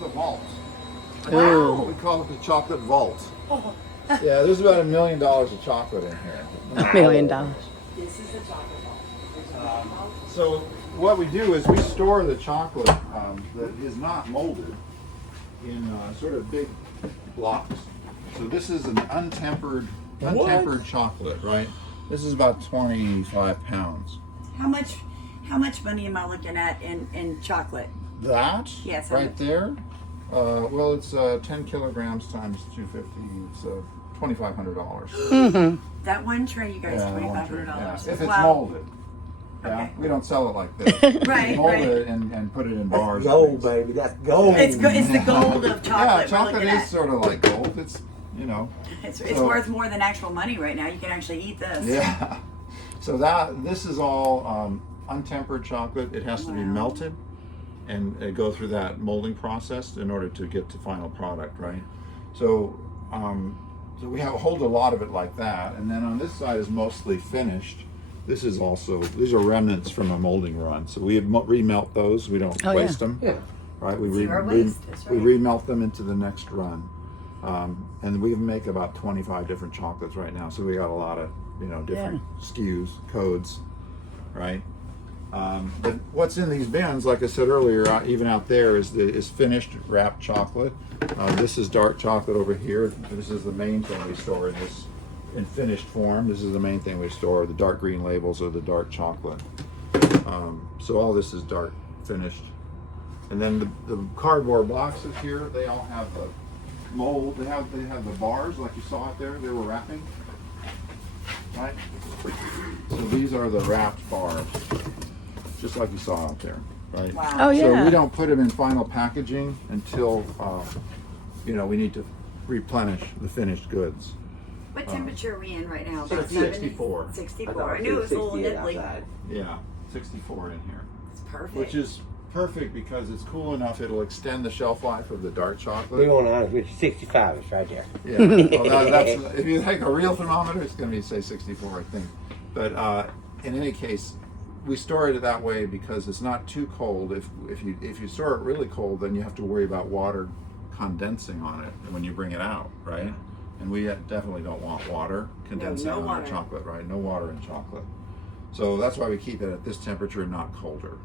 The vault. Wow. We call it the chocolate vault. Oh. Yeah, there's about $1 million of chocolate in here. $1 million. This is the chocolate ball. So what we do is we store the chocolate that is not molded in sort of big blocks. So this is an untempered chocolate, right? This is about 25 pounds. How much money am I looking at in chocolate? That Yes, right there. Well, it's 10 kilograms times 250. It's $2,500. That one tray, you guys, Yeah, $2,500. yeah. If it's Wow. molded. Yeah, Okay. we don't sell it like this. Right, We mold right. it and put it in bars. Gold, and things. baby. That's gold. It's the gold of chocolate. Yeah, we're chocolate looking is at. sort of like gold. It's, you know. It's so- worth more than actual money right now. You can actually eat this. Yeah. So this is all untempered chocolate. It has to be Wow. melted and go through that molding process in order to get to final product, right? So, so we hold a lot of it like that, and then on this side is mostly finished. This is also, these are remnants from a molding run. So we remelt those. We don't Oh, yeah. waste them. Yeah. Right, we Zero waste, that's we right. remelt them into the next run, and we make about 25 different chocolates right now. So we got a lot of different SKUs, codes, right? But what's in these bins, like I said earlier, even out there is finished wrapped chocolate. This is dark chocolate over here. This is the main thing we store in finished form. This is the main thing we store. The dark green labels are the dark chocolate. So all this is dark finished. And then the cardboard boxes here, they all have the mold. They have the bars like you saw out there. They were wrapping, right? So these are the wrapped bars, just like you saw out there, right? Wow. Oh, yeah. So we don't put them in final packaging until we need to replenish the finished goods. What temperature are we in right now? About 64. 64. I knew it was a little 68 nibbly. outside. Yeah, 64 in here. It's perfect. Which is perfect because it's cool enough. It'll extend the shelf life of the dark We chocolate. want to honest with you, 65 is right there. Yeah. Well, that's if you take a real thermometer, it's going to be say 64, I think. But in any case, we store it that way because it's not too cold. If you store it really cold, then you have to worry about water condensing on it when you bring it out, right? And we definitely don't want water condensing on our chocolate, right? No water in chocolate. So that's why we keep it at this temperature and not colder.